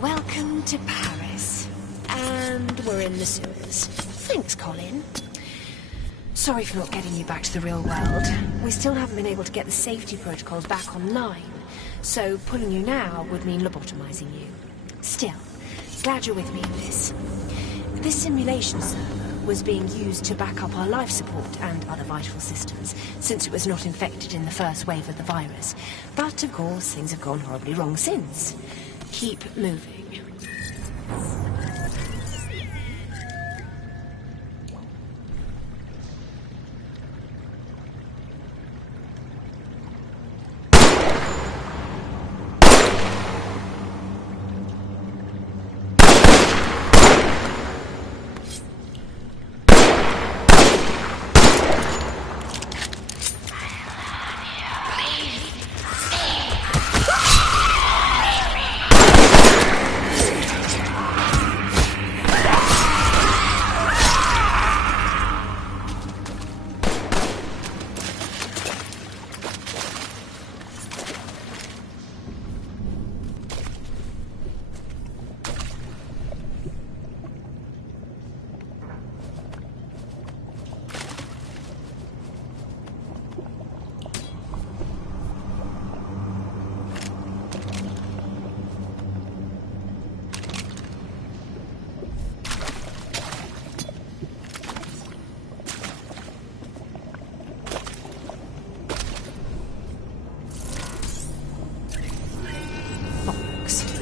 Welcome to Paris. And we're in the sewers. Thanks, Colin. Sorry for not getting you back to the real world. We still haven't been able to get the safety protocols back online, so pulling you now would mean lobotomizing you. Still, glad you're with me in this. This simulation server was being used to back up our life support and other vital systems, since it was not infected in the first wave of the virus. But, of course, things have gone horribly wrong since. Keep moving.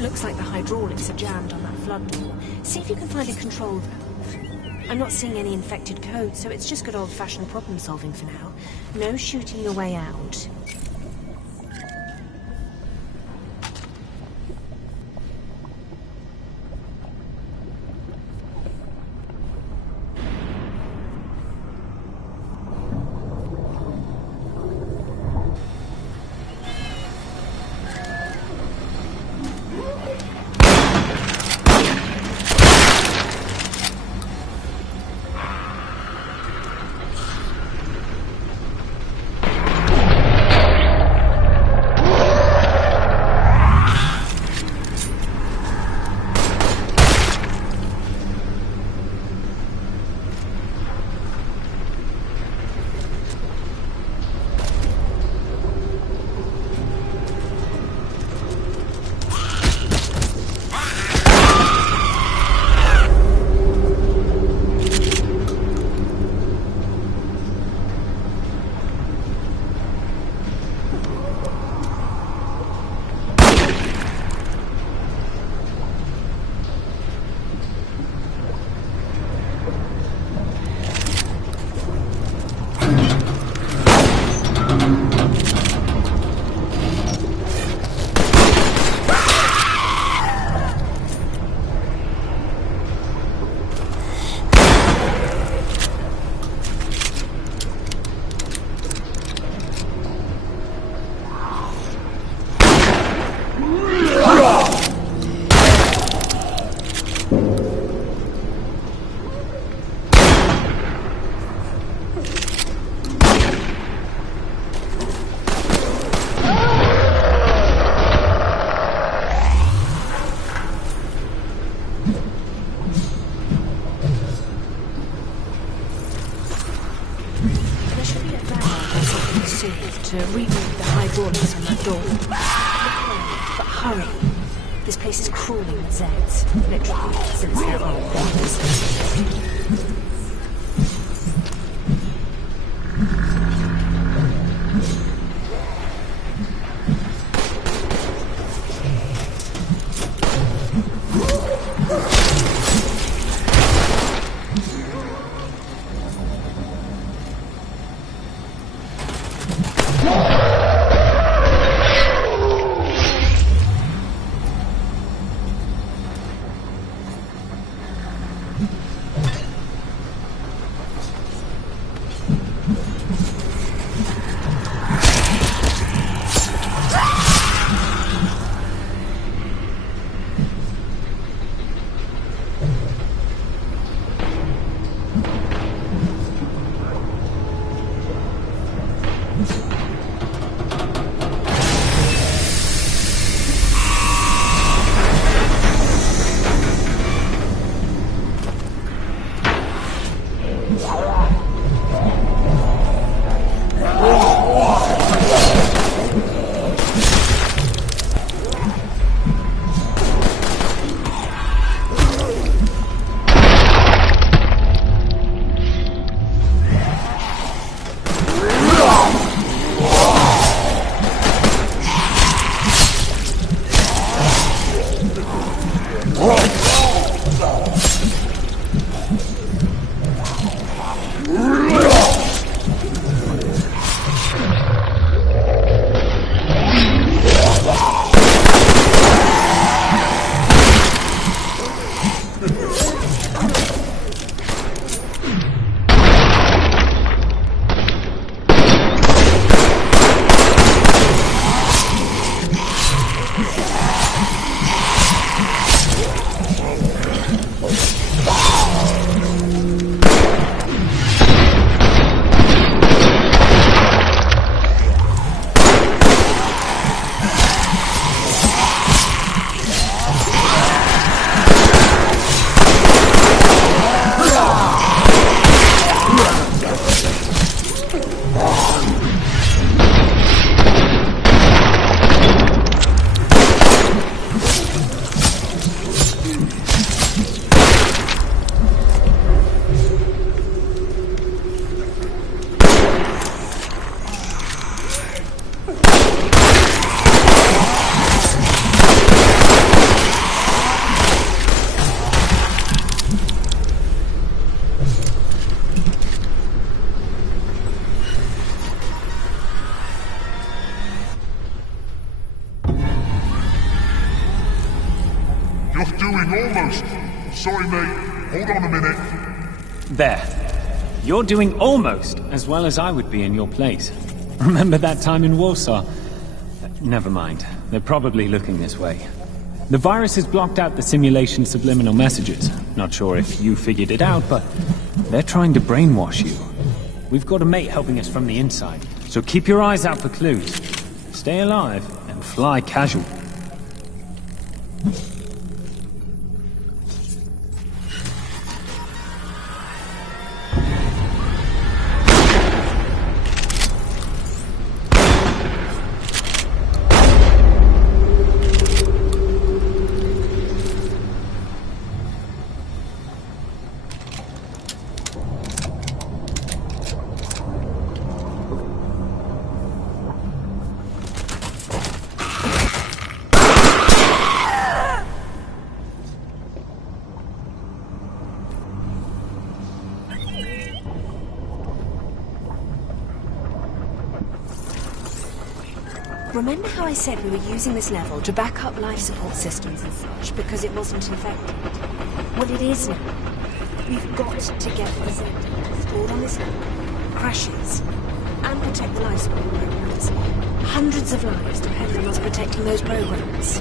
Looks like the hydraulics are jammed on that flood door. See if you can find a control valve. I'm not seeing any infected code, so it's just good old-fashioned problem solving for now. No shooting your way out. To remove the hydraulics on that door. But hurry. This place is crawling with Zeds, literally, since there are bombs. No! doing almost. Sorry, mate. Hold on a minute. There. You're doing almost as well as I would be in your place. Remember that time in Warsaw? Never mind. They're probably looking this way. The virus has blocked out the simulation subliminal messages. Not sure if you figured it out, but they're trying to brainwash you. We've got a mate helping us from the inside, so keep your eyes out for clues. Stay alive and fly casual. Remember how I said we were using this level to back up life support systems and such because it wasn't infected? Well, it is now. We've got to get the Z stored on this level, crashes, and protect the life support programs. Hundreds of lives depend on us protecting those programs.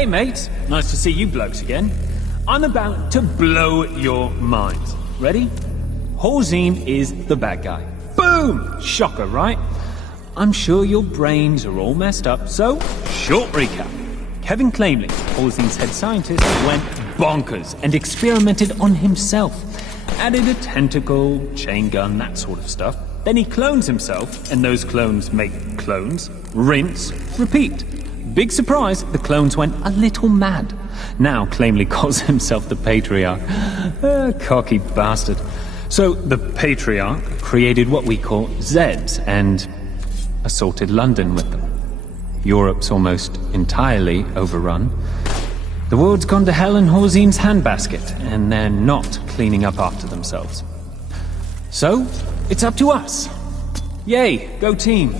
Hey mates, nice to see you blokes again. I'm about to blow your minds. Ready? Horzine is the bad guy. Boom! Shocker, right? I'm sure your brains are all messed up, so short recap. Kevin Claimley, Horzine's head scientist, went bonkers and experimented on himself. added a tentacle, chain gun, that sort of stuff. Then he clones himself, and those clones make clones. Rinse, repeat. Big surprise, the clones went a little mad. Now claimly calls himself the Patriarch. Cocky bastard. So the Patriarch created what we call Zeds and assaulted London with them. Europe's almost entirely overrun. The world's gone to hell in Horzine's handbasket, and they're not cleaning up after themselves. So, it's up to us. Yay, go team.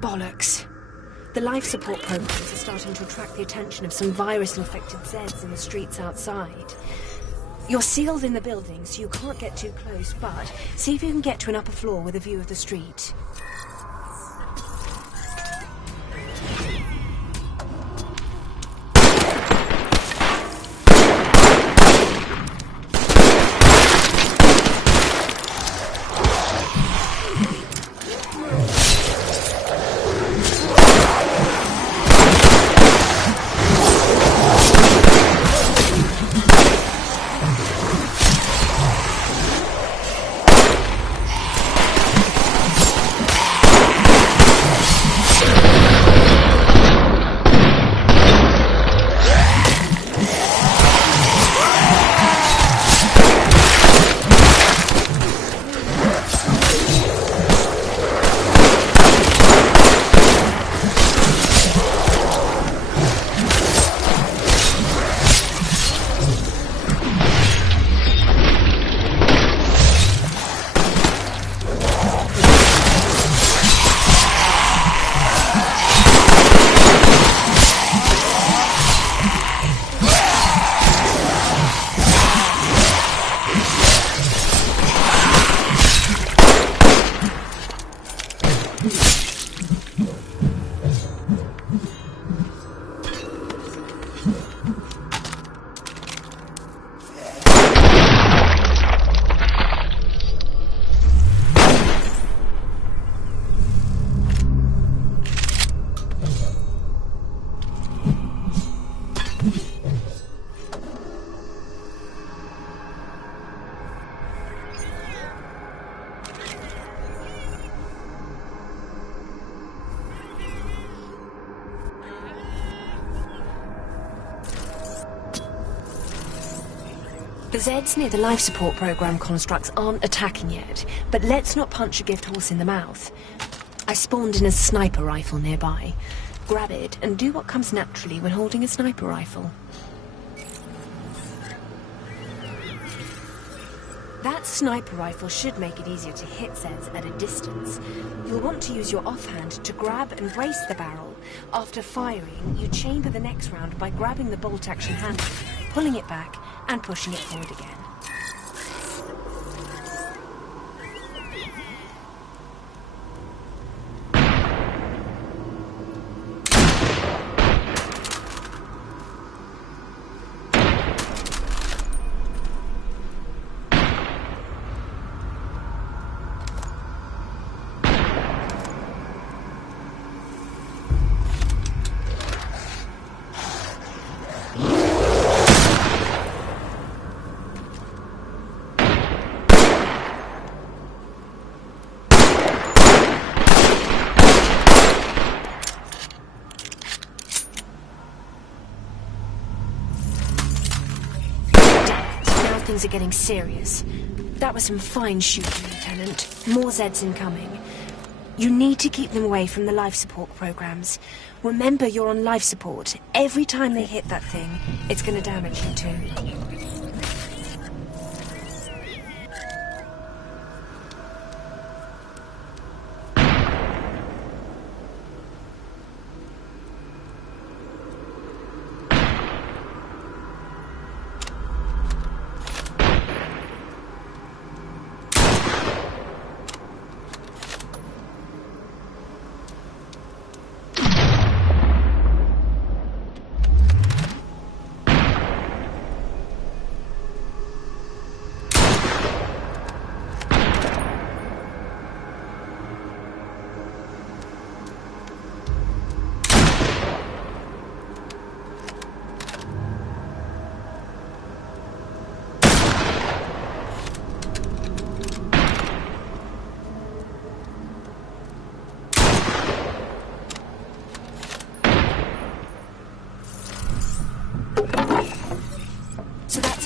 Bollocks. The life support programs are starting to attract the attention of some virus-infected Zeds in the streets outside. You're sealed in the building, so you can't get too close, but see if you can get to an upper floor with a view of the street. The Zeds near the life support program constructs aren't attacking yet, but let's not punch a gift horse in the mouth. I spawned in a sniper rifle nearby. Grab it and do what comes naturally when holding a sniper rifle. That sniper rifle should make it easier to hit Zeds at a distance. You'll want to use your offhand to grab and brace the barrel. After firing, you chamber the next round by grabbing the bolt-action handle, pulling it back, and pushing it forward again. Things are getting serious. That was some fine shooting, Lieutenant. More Zeds incoming. You need to keep them away from the life support programs. Remember, you're on life support. Every time they hit that thing, it's going to damage you too.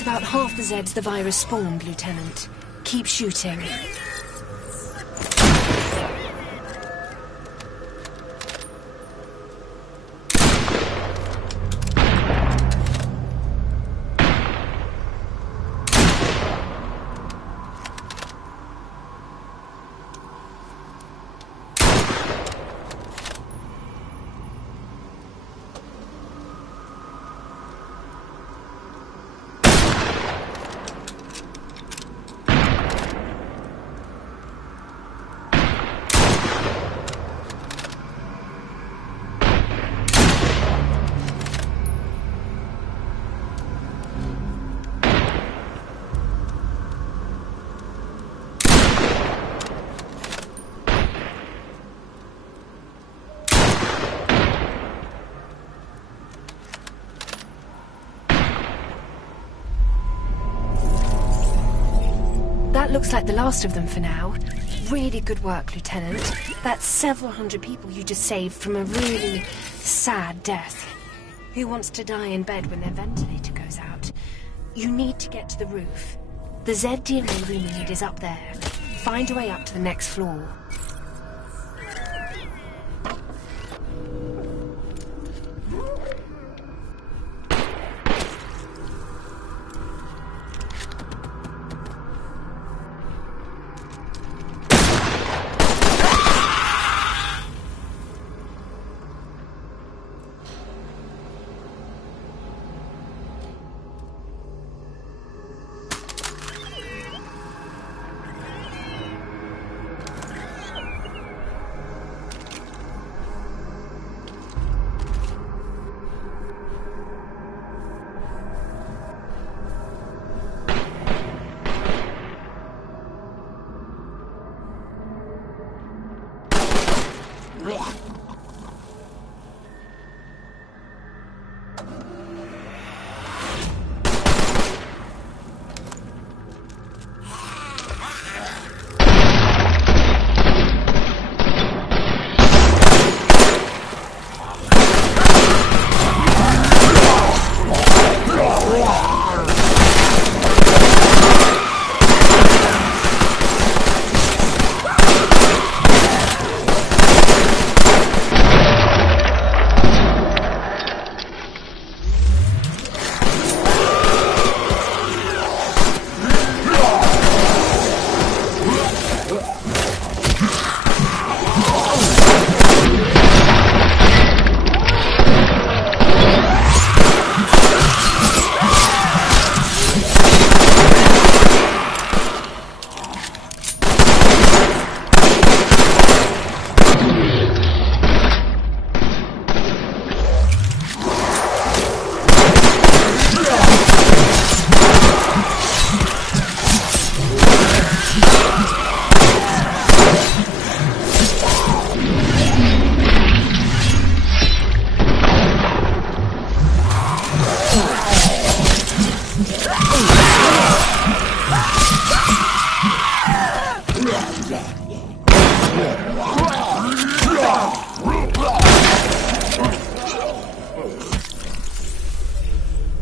About half the Zeds the virus spawned, Lieutenant. Keep shooting. That looks like the last of them for now. Really good work, Lieutenant. That's several hundred people you just saved from a really sad death. Who wants to die in bed when their ventilator goes out? You need to get to the roof. The ZDNA room you need is up there. Find a way up to the next floor.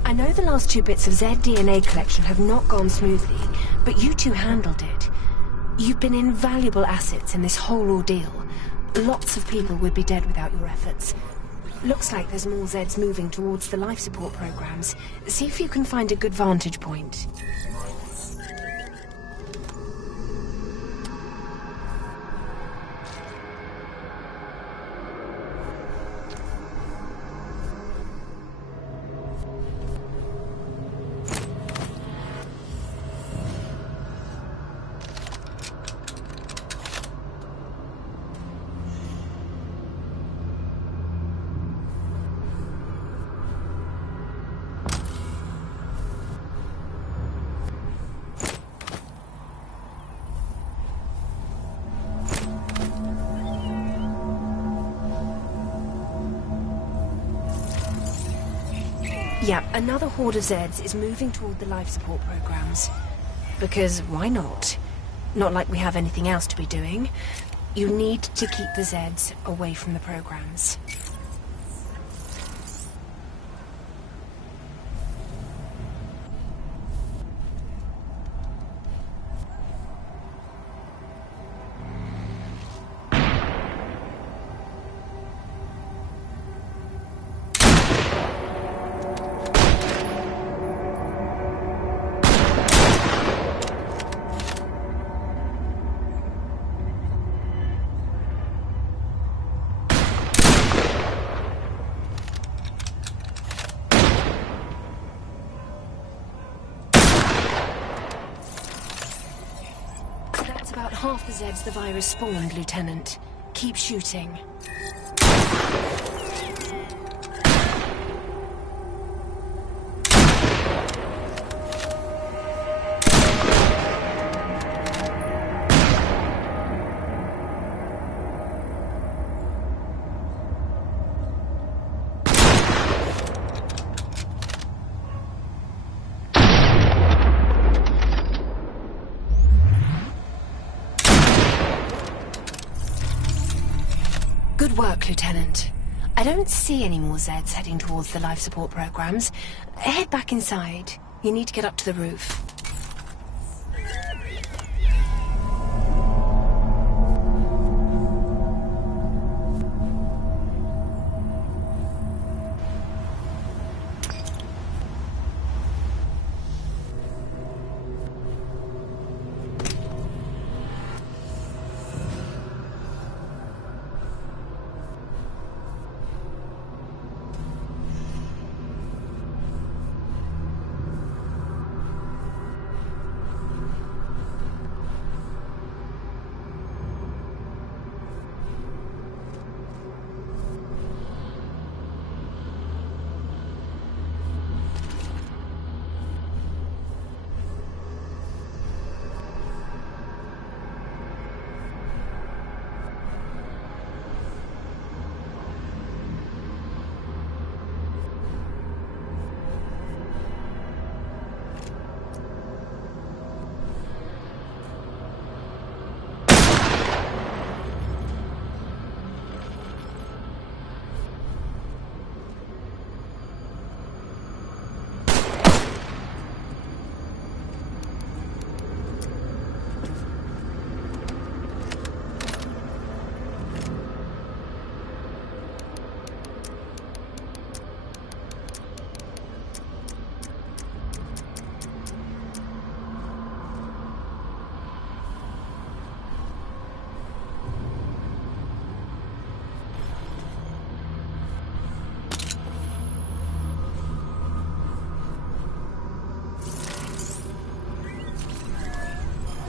I know the last 2 bits of Z DNA collection have not gone smoothly, but you two handled it. You've been invaluable assets in this whole ordeal. Lots of people would be dead without your efforts. Looks like there's more Zeds moving towards the life support programs. See if you can find a good vantage point. Yeah, another horde of Zeds is moving toward the life support programs. Because why not? Not like we have anything else to be doing. You need to keep the Zeds away from the programs. About half the Zeds the virus spawned, Lieutenant. Keep shooting. Good work, Lieutenant. I don't see any more Zeds heading towards the life support programs. Head back inside. You need to get up to the roof.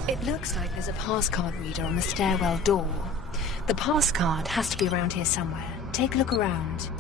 It looks like there's a passcard reader on the stairwell door. The passcard has to be around here somewhere. Take a look around.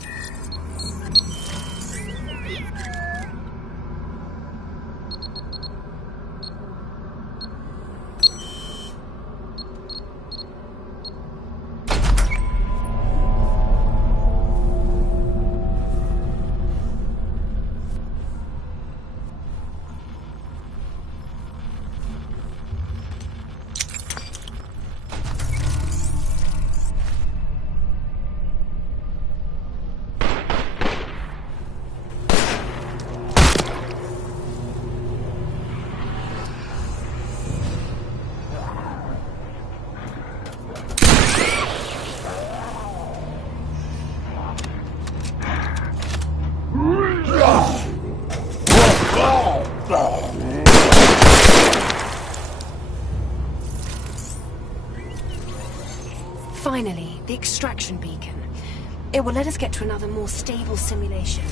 Finally, the extraction beacon. It will let us get to another, more stable simulation.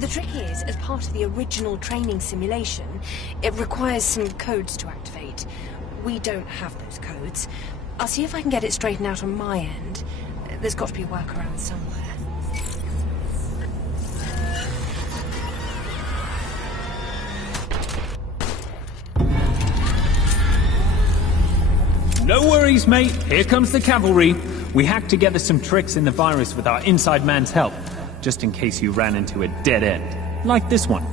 The trick is, as part of the original training simulation, it requires some codes to activate. We don't have those codes. I'll see if I can get it straightened out on my end. There's got to be a workaround somewhere. No worries, mate. Here comes the cavalry. We hacked together some tricks in the virus with our inside man's help, just in case you ran into a dead end. Like this one.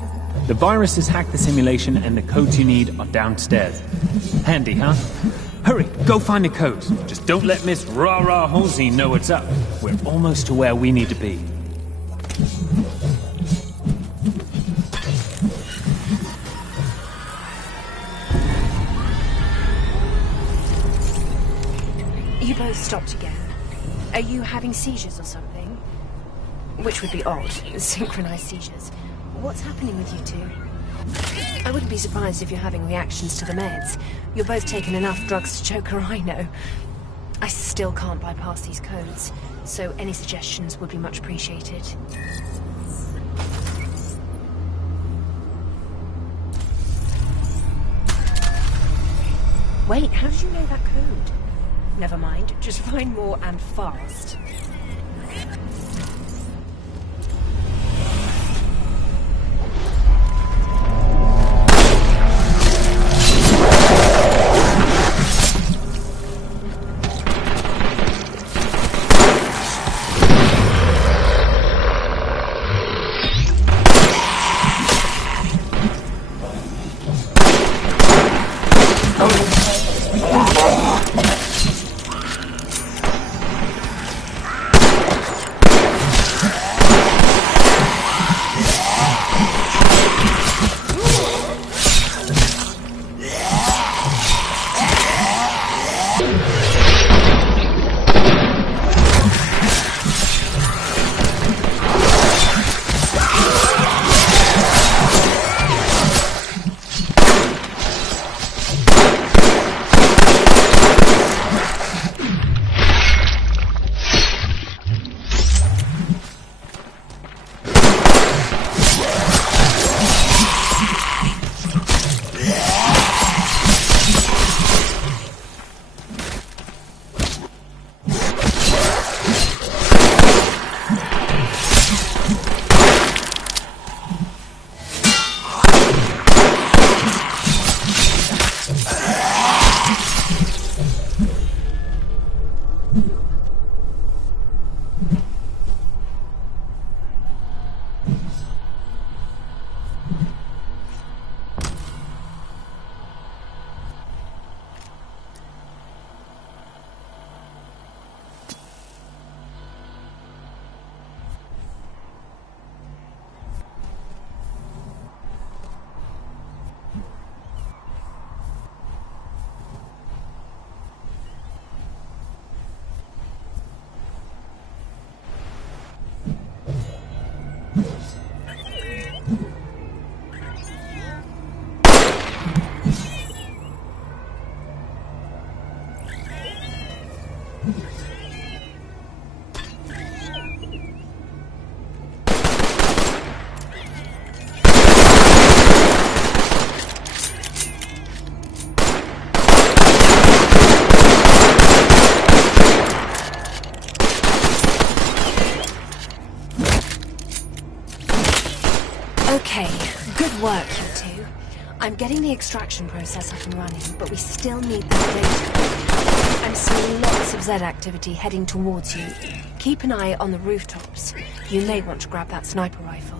The virus has hacked the simulation and the codes you need are downstairs. Handy, huh? Hurry, go find the codes. Just don't let Miss Rah-Rah Halsey know what's up. We're almost to where we need to be. You both stopped again. Are you having seizures or something? Which would be odd, synchronized seizures. What's happening with you two? I wouldn't be surprised if you're having reactions to the meds. You're both taking enough drugs to choke a rhino. I still can't bypass these codes, so any suggestions would be much appreciated. Wait, how did you know that code? Never mind, just find more and fast. Okay, good work, you two. I'm getting the extraction process up and running, but we still need that data. I'm seeing lots of Z activity heading towards you. Keep an eye on the rooftops. You may want to grab that sniper rifle.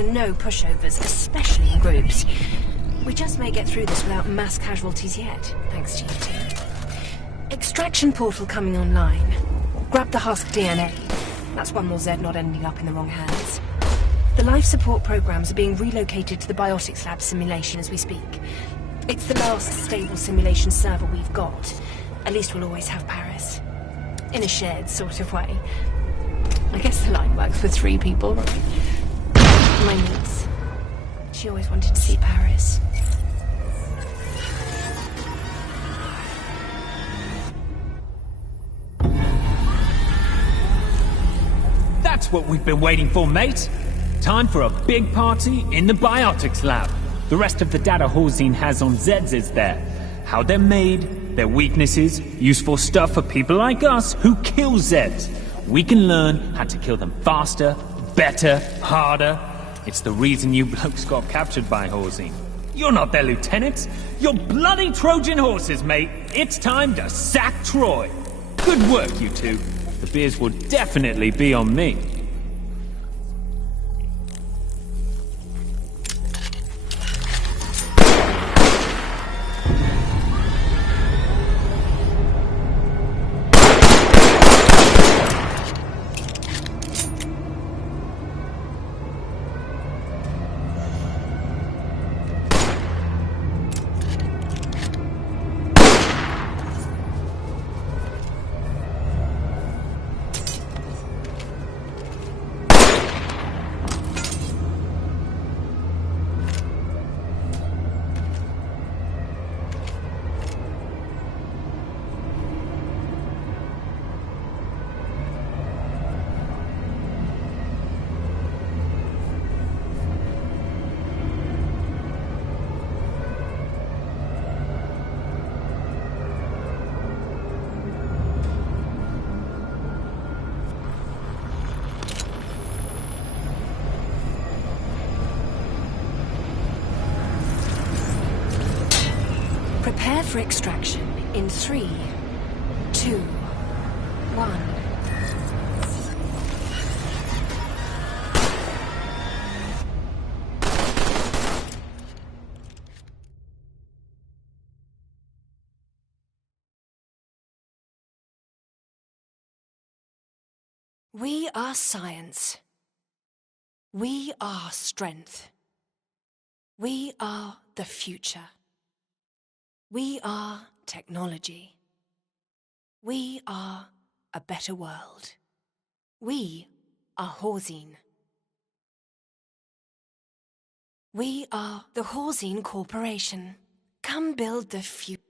and no pushovers, especially in groups. We just may get through this without mass casualties yet, thanks to you two. Extraction portal coming online. Grab the husk DNA. That's one more Zed not ending up in the wrong hands. The life support programs are being relocated to the biotics lab simulation as we speak. It's the last stable simulation server we've got. At least we'll always have Paris. In a shared sort of way. I guess the line works for 3 people, right? My niece. She always wanted to see Paris. That's what we've been waiting for, mate. Time for a big party in the biotics lab. The rest of the data Horzine has on Zeds is there. How they're made, their weaknesses, useful stuff for people like us who kill Zeds. We can learn how to kill them faster, better, harder. It's the reason you blokes got captured by Horzine. You're not their lieutenants. You're bloody Trojan horses, mate. It's time to sack Troy. Good work, you two. The beers will definitely be on me. Prepare for extraction in 3, 2, 1. We are science. We are strength. We are the future. We are technology. We are a better world. We are Horzine. We are the Horzine Corporation. Come build the future.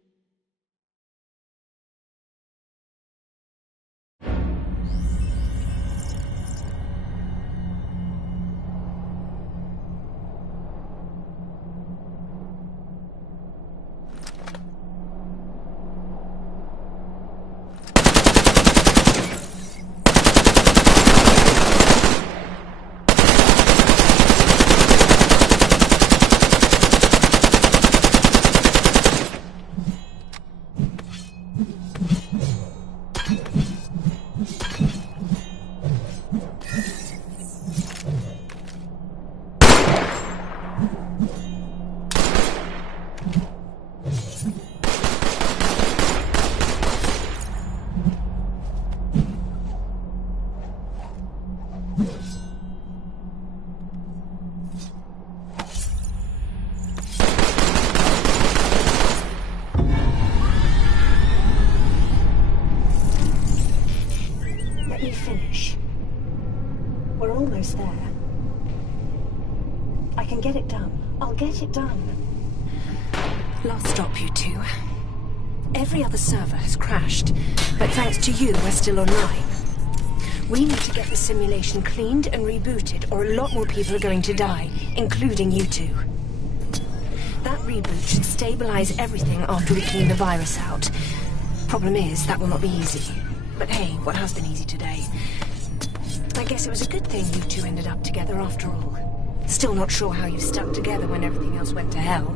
Finish. We're almost there. I can get it done. I'll get it done. Last stop, you two. Every other server has crashed, but thanks to you, we're still online. We need to get the simulation cleaned and rebooted, or a lot more people are going to die, including you two. That reboot should stabilize everything after we clean the virus out. Problem is, that will not be easy. But hey, what has been easy today? I guess it was a good thing you two ended up together after all. Still not sure how you stuck together when everything else went to hell.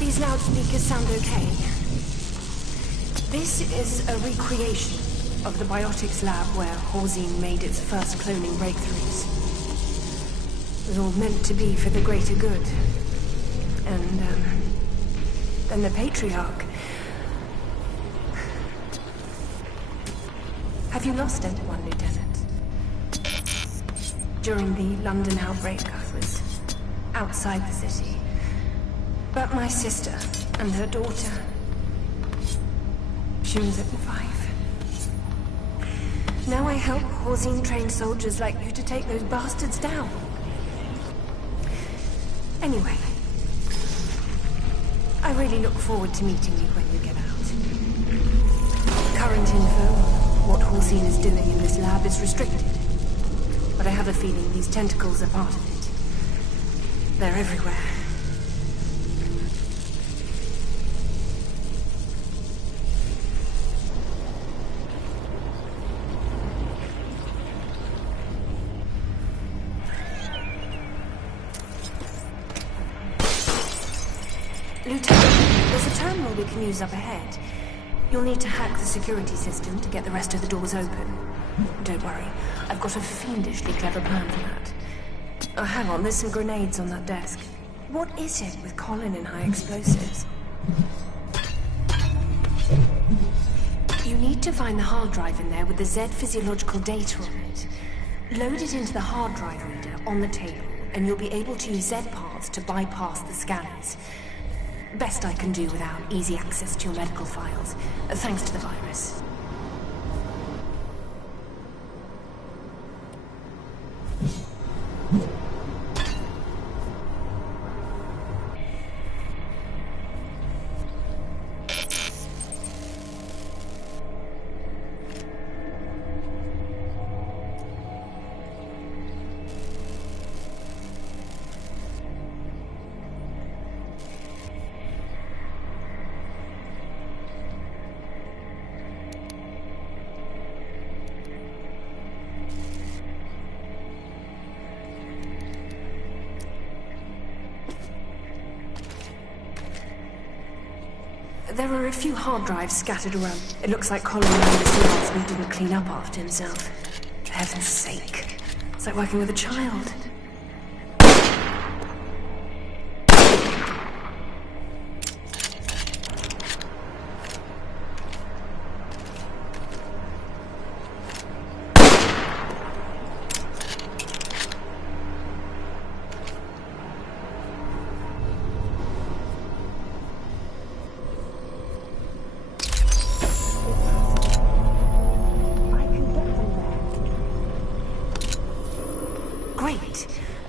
These loudspeakers sound okay. This is a recreation of the biotics lab where Horzine made its first cloning breakthroughs. It was all meant to be for the greater good. And, then the Patriarch... Have you lost anyone, Lieutenant? During the London outbreak, I was outside the city. But my sister and her daughter... She was at 5. Now I help Horzine-trained soldiers like you to take those bastards down. Anyway, I really look forward to meeting you when you get out. Current info, what Horzine is doing in this lab is restricted. But I have a feeling these tentacles are part of it. They're everywhere. Lieutenant, there's a terminal we can use up ahead. You'll need to hack the security system to get the rest of the doors open. Don't worry, I've got a fiendishly clever plan for that. Oh, hang on, there's some grenades on that desk. What is it with Colin and high explosives? You need to find the hard drive in there with the Z physiological data on it. Load it into the hard drive reader on the table, and you'll be able to use Z paths to bypass the scanners. Best I can do without easy access to your medical files, thanks to the virus. There are a few hard drives scattered around. It looks like Colin ran the seals and didn't clean up after himself. For heaven's sake. It's like working with a child.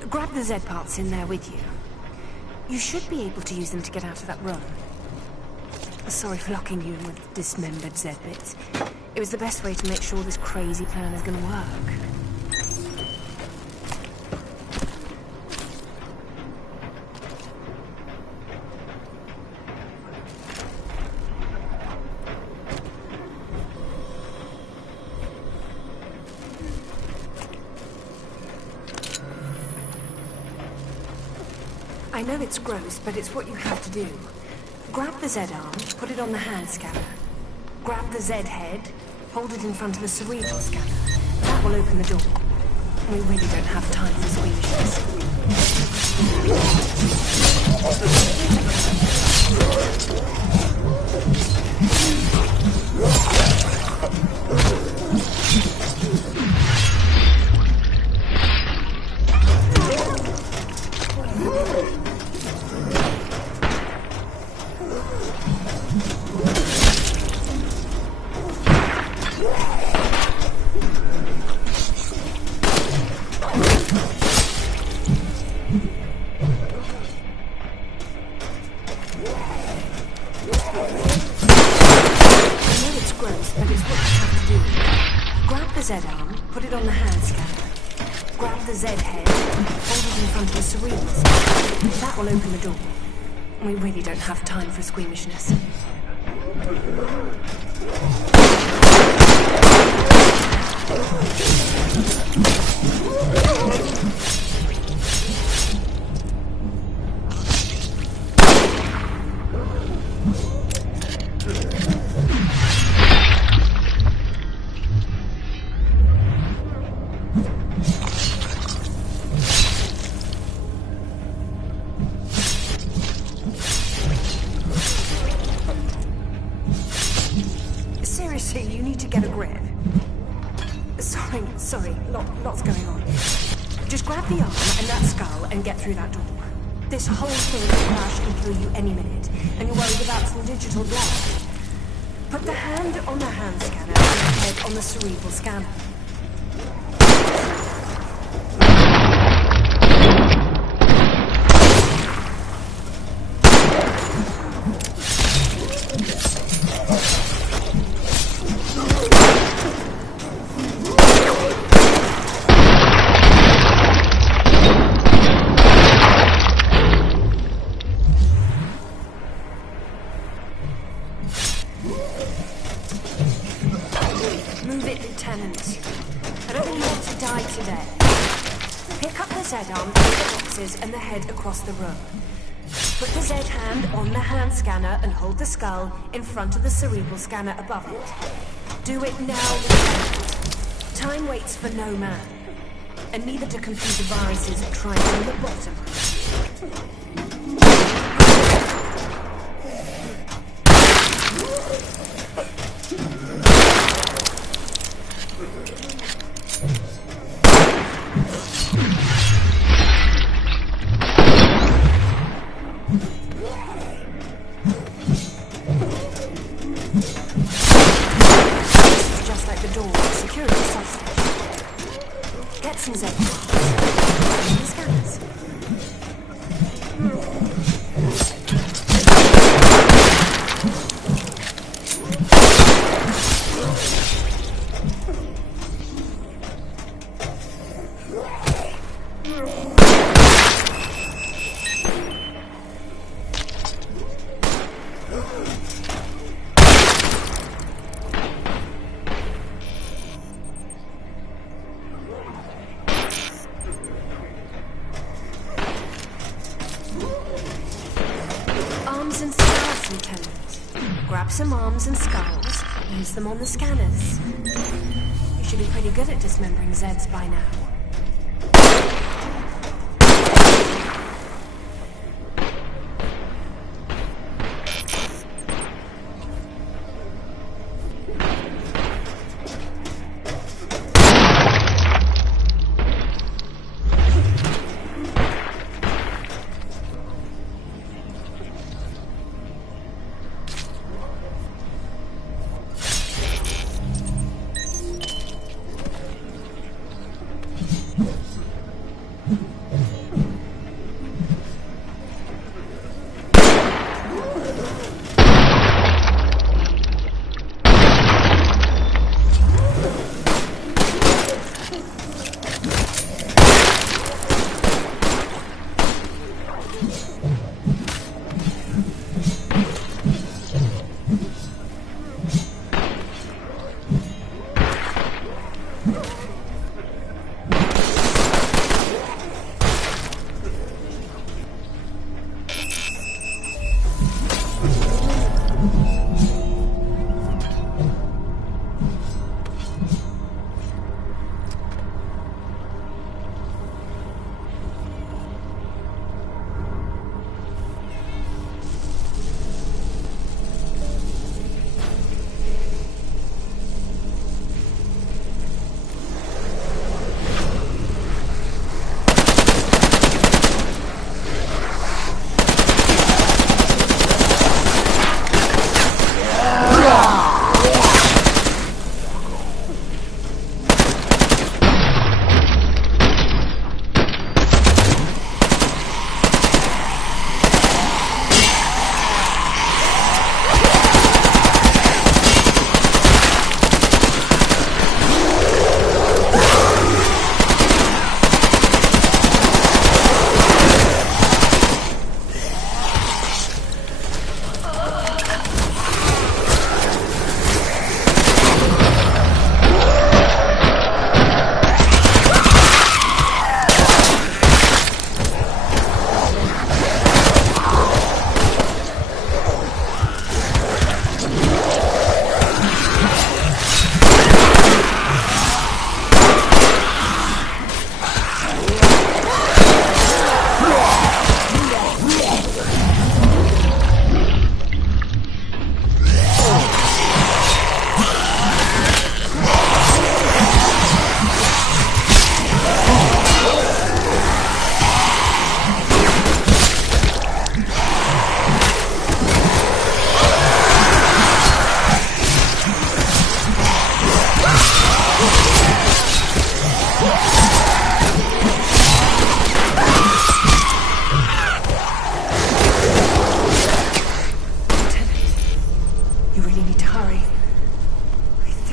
Grab the Z parts in there with you. You should be able to use them to get out of that room. Sorry for locking you in with dismembered Z bits. It was the best way to make sure this crazy plan is gonna work. I know it's gross, but it's what you have to do. Grab the Z arm, put it on the hand scanner. Grab the Z head, hold it in front of the cerebral scanner. That will open the door. We really don't have time for squeamishness. Z-arm, put it on the hand scanner. Grab the Z-head, hold it in front of the cerebral scanner. That will open the door. We really don't have time for squeamishness. Seriously, you need to get a grip. Sorry, lots going on. Just grab the arm and that skull and get through that door. This whole thing will crash and kill you any minute, and you're worried about some digital blood. Put the hand on the hand scanner and the head on the cerebral scanner. Move it, Lieutenant. I don't think you want to die today. Pick up the Z-arm, the boxes, and the head across the room. Put the Z-hand on the hand scanner and hold the skull in front of the cerebral scanner above it. Do it now, Lieutenant. Time waits for no man. And neither do computer viruses trying on the bottom. Just like the door, security substation. Get some Z-cards. Scanners. Arms and skulls, Lieutenant. Grab some arms and skulls, use them on the scanners. You should be pretty good at dismembering Zeds by now.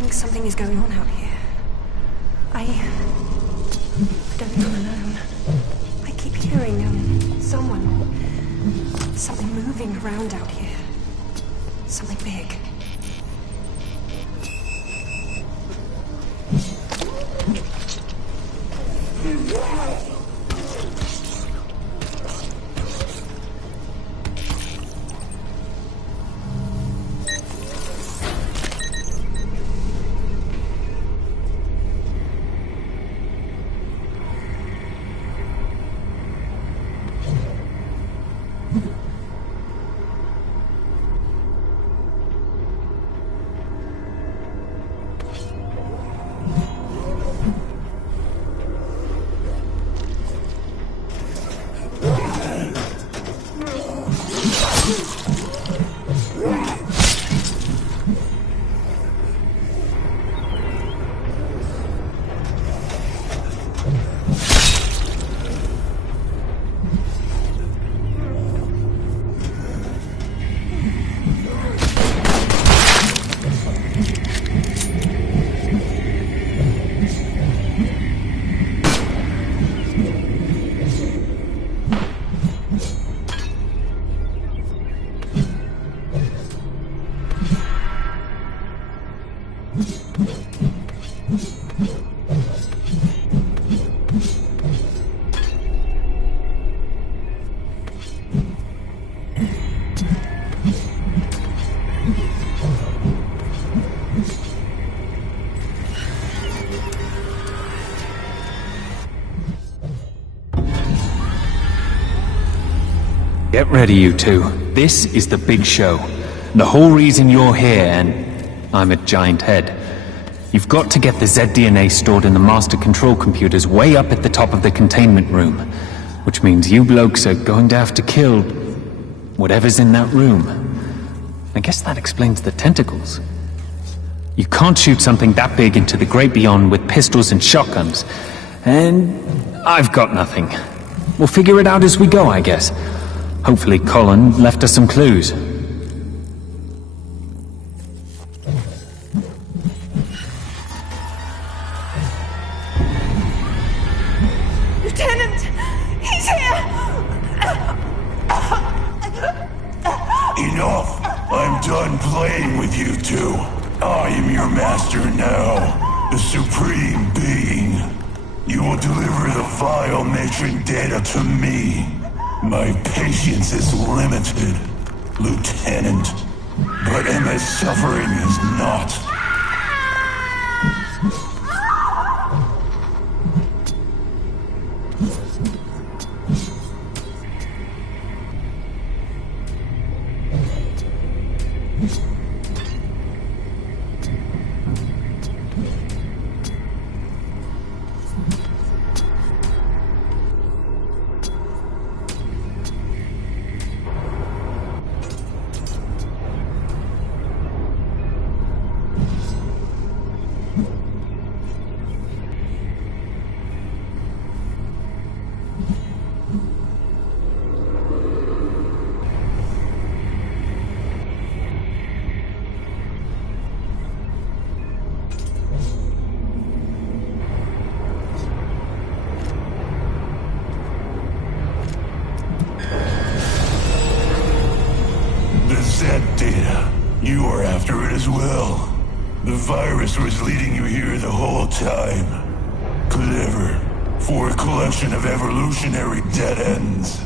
think something is going on out here. I don't feel alone. I keep hearing something moving around out here. Something big. Get ready, you two. This is the big show. The whole reason you're here, and I'm a giant head. You've got to get the Z-DNA stored in the master control computers way up at the top of the containment room. Which means you blokes are going to have to kill whatever's in that room. I guess that explains the tentacles. You can't shoot something that big into the great beyond with pistols and shotguns. And I've got nothing. We'll figure it out as we go, I guess. Hopefully Colin left us some clues. Lieutenant! He's here! Enough! I'm done playing with you two. I am your master now, the supreme being. You will deliver the vile matron data to me. My patience is limited, Lieutenant, but Emma's suffering is not. Data. You are after it as well. The virus was leading you here the whole time. Clever. For a collection of evolutionary dead ends.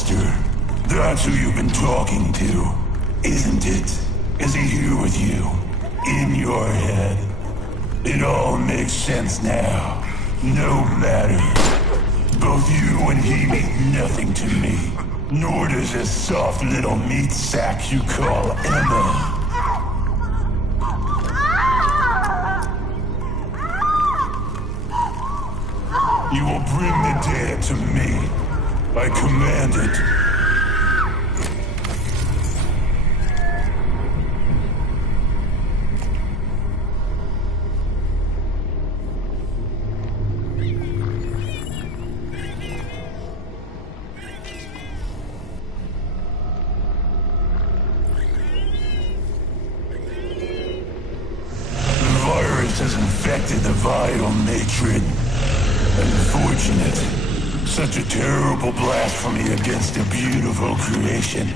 monster. That's who you've been talking to, isn't it? Is he here with you? In your head? It all makes sense now. No matter. Both you and he mean nothing to me. Nor does this soft little meat sack you call Emma. You will bring the data to me. I command it. The virus has infected the vital matron. Unfortunate. Such a terrible blasphemy against a beautiful creation.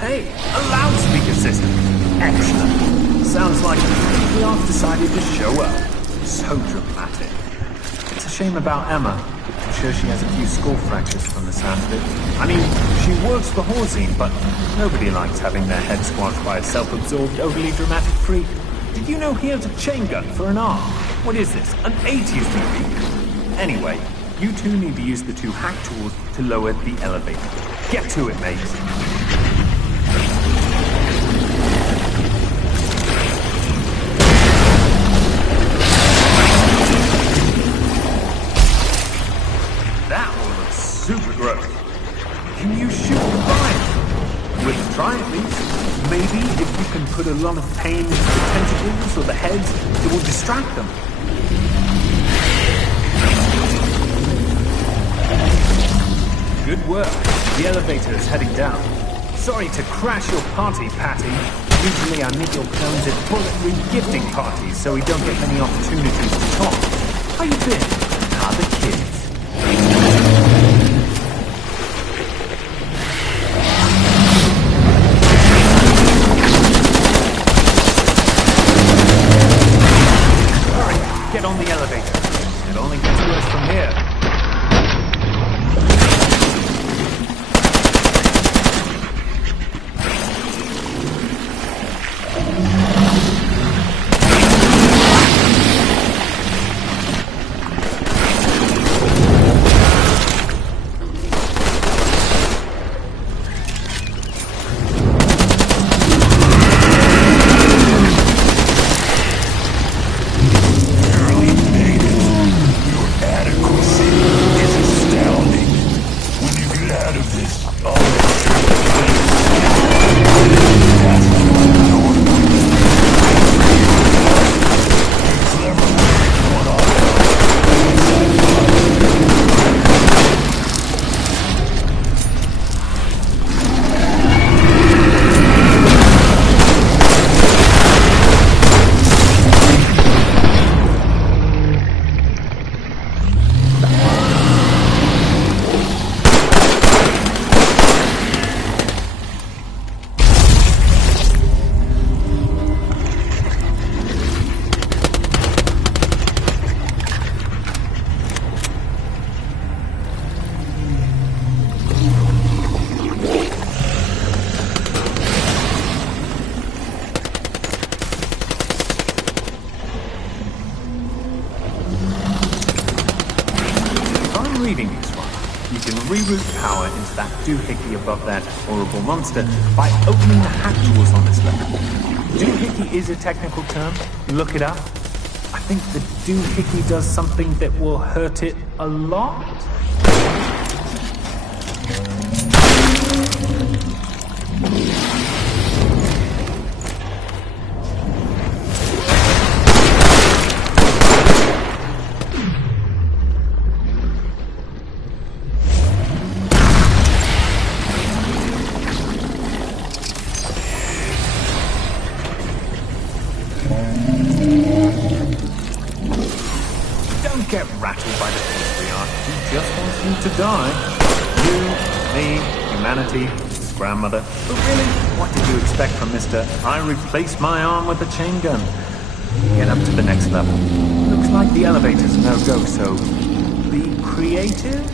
Hey, a loudspeaker system. Excellent. Sounds like the Ark decided to show up. So dramatic. It's a shame about Emma. I'm sure she has a few skull fractures from the sound of it. I mean, she works for Horsine, but nobody likes having their head squashed by a self-absorbed, overly dramatic freak. Did you know he has a chain gun for an arm? What is this, an 80s movie? Anyway, you two need to use the two hack tools to lower the elevator. Get to it, mates. Super growth. Can you shoot fire? Let's try at least. Maybe if you can put a lot of pain into the tentacles or the heads, it will distract them. Good work. The elevator is heading down. Sorry to crash your party, Patty. Usually I meet your clones at bullet re-gifting parties, so we don't get many opportunities to talk. How you been? How are the kids? Get on the elevator. It only gets worse from here. Reading this one, you can reroute power into that doohickey above that horrible monster by opening the hack tools on this level. Doohickey is a technical term. Look it up. I think the doohickey does something that will hurt it a lot. Don't get rattled by the things we are. He just wants you to die. You Me, humanity, his grandmother. But really, what did you expect from Mr. I replaced my arm with a chain gun? Get up to the next level. Looks like the elevator's no-go, so be creative?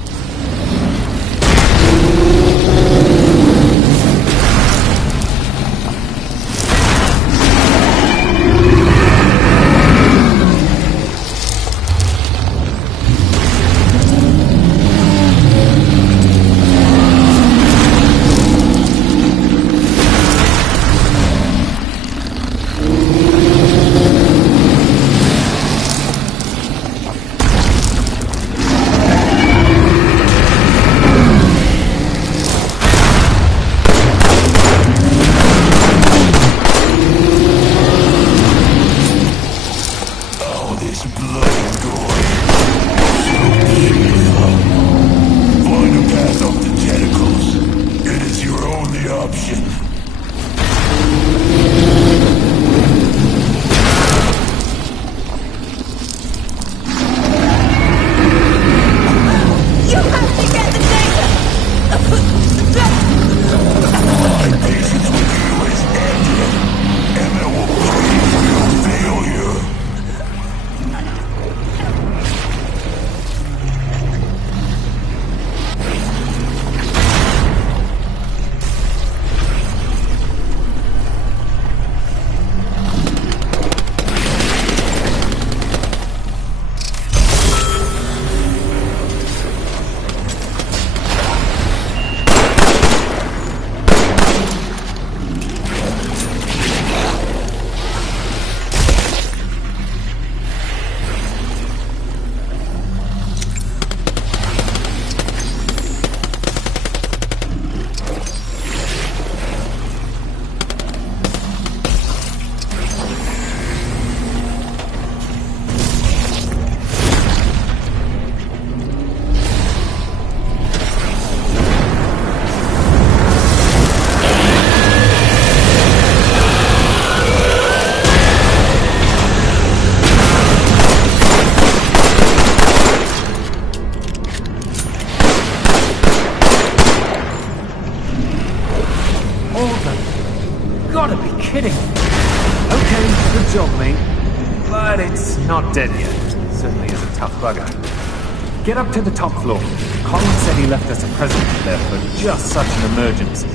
Kidding. Okay, good job, mate. But it's not dead yet. Certainly is a tough bugger. Get up to the top floor. Colin said he left us a present there for just such an emergency.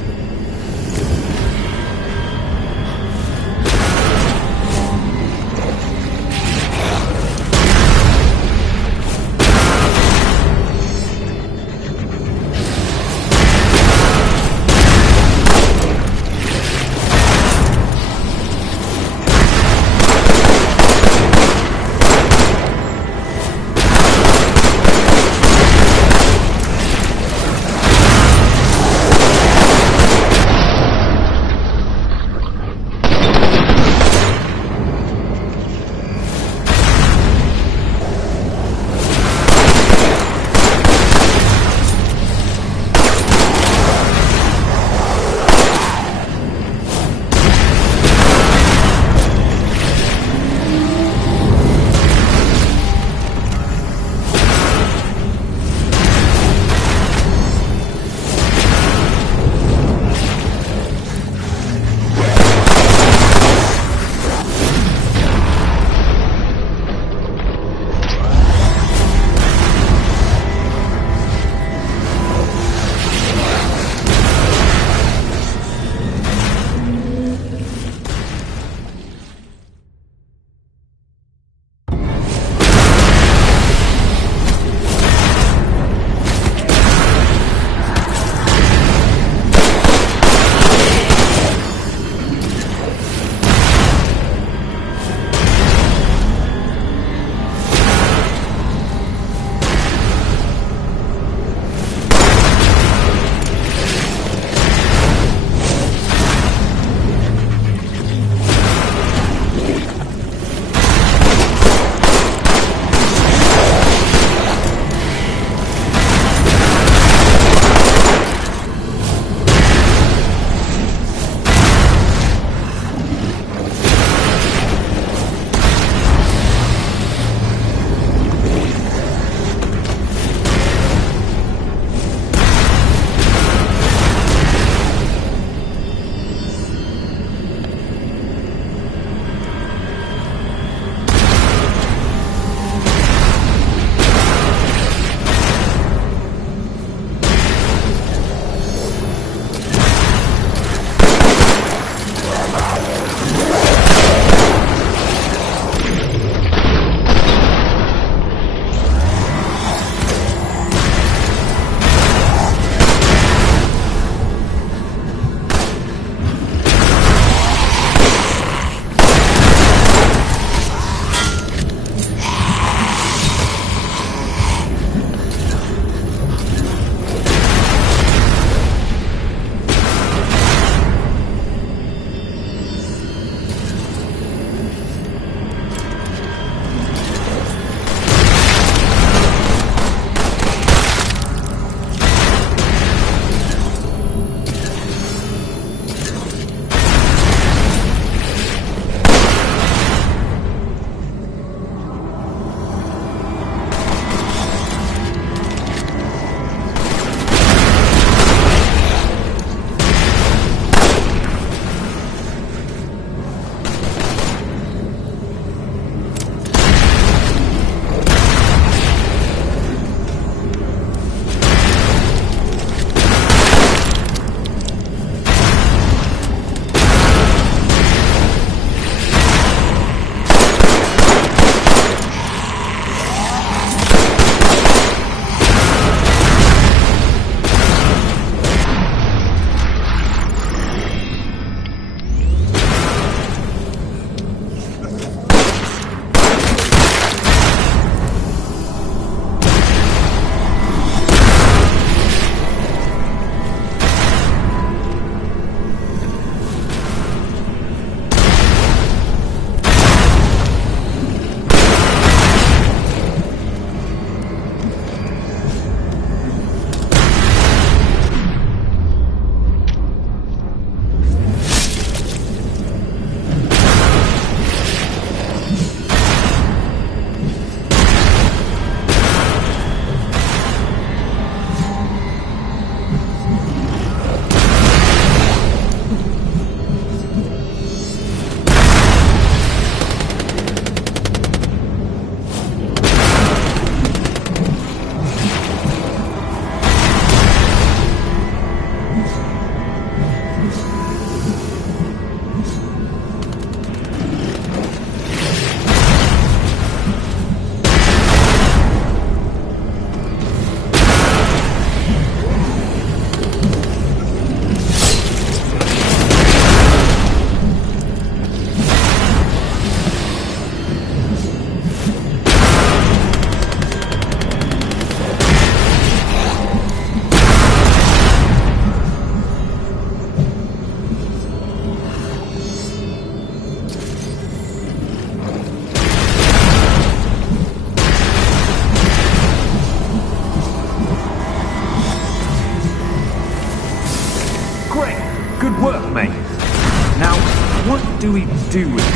do with it?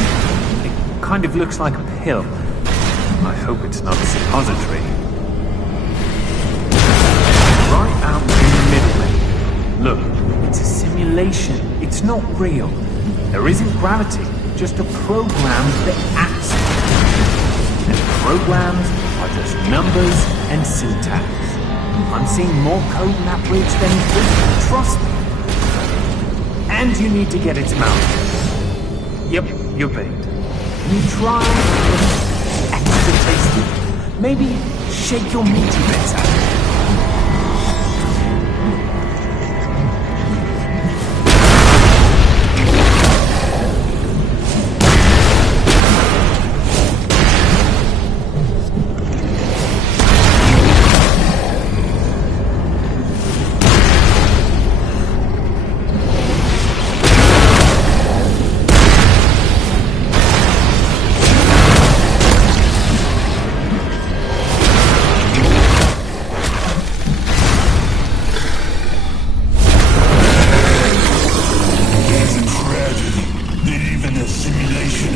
It kind of looks like a pill. I hope it's not a suppository. Right out in the middle, mate. Look, it's a simulation. It's not real. There isn't gravity, just a program that acts. And programs are just numbers and syntax. I'm seeing more code in that bridge than you think. Trust me. And you need to get its mouth. Yep, you're bait. Can you try extra tasty? Maybe shake your meaty bits out.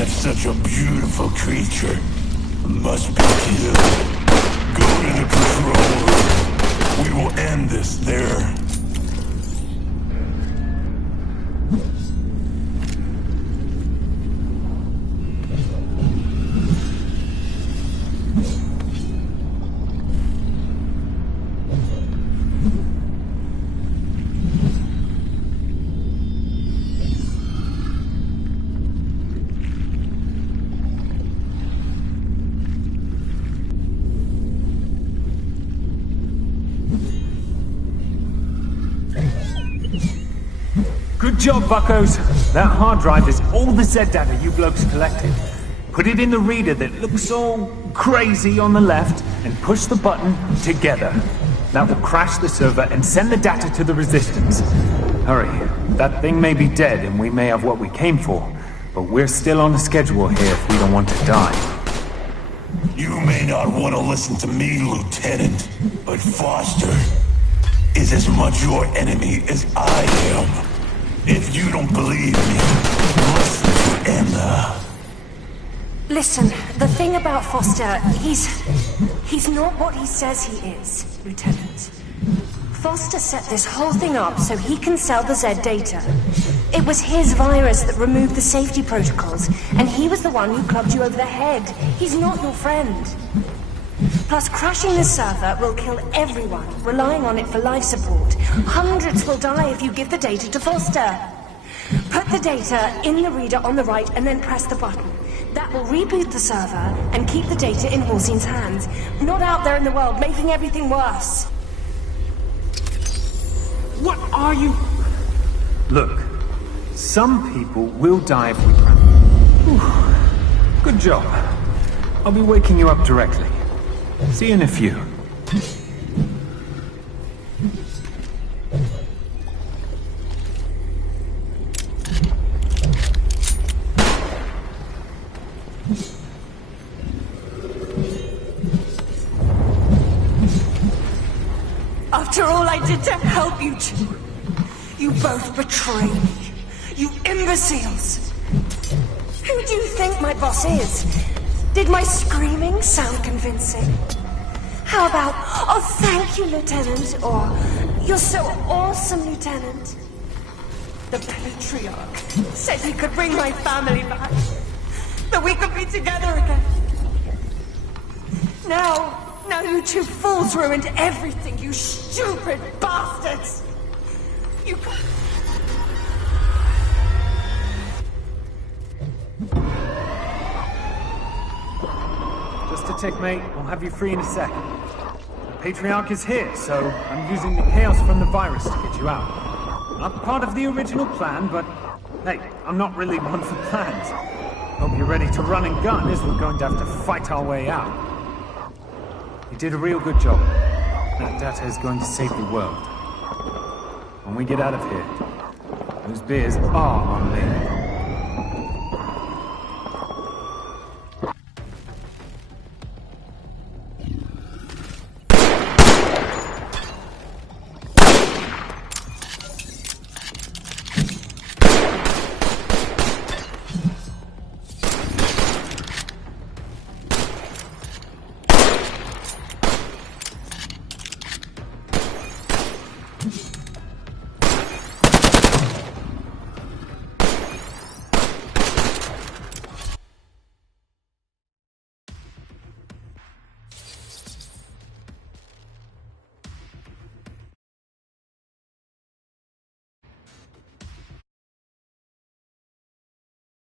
Such a beautiful creature must be killed. Go to the control room. We will end this there. Good job, buckos. That hard drive is all the Z data you blokes collected. Put it in the reader that looks all crazy on the left and push the button together. That will crash the server and send the data to the Resistance. Hurry. That thing may be dead and we may have what we came for, but we're still on the schedule here if we don't want to die. You may not want to listen to me, Lieutenant, but Foster is as much your enemy as I am. If you don't believe me, listen to Emma. Listen, the thing about Foster, he's not what he says he is, Lieutenant. Foster set this whole thing up so he can sell the Z data. It was his virus that removed the safety protocols, and he was the one who clubbed you over the head. He's not your friend. Plus, crashing this server will kill everyone relying on it for life support. Hundreds will die if you give the data to Foster. Put the data in the reader on the right and then press the button. That will reboot the server and keep the data in Horsine's hands, not out there in the world making everything worse. What are you... Look, some people will die if we crash. Good job. I'll be waking you up directly. See you in a few. After all I did to help you two, you both betrayed me. You imbeciles. Who do you think my boss is? Did my screaming sound convincing? How about, oh, thank you, Lieutenant, or you're so awesome, Lieutenant? The patriarch said he could bring my family back, that we could be together again. Now you two fools ruined everything, you stupid bastards! You... Just a tick, mate. I'll have you free in a sec. The Patriarch is here, so I'm using the chaos from the virus to get you out. Not part of the original plan, but hey, I'm not really one for plans. Hope you're ready to run and gun, as we're going to have to fight our way out. You did a real good job. That data is going to save the world. When we get out of here, those beers are on me.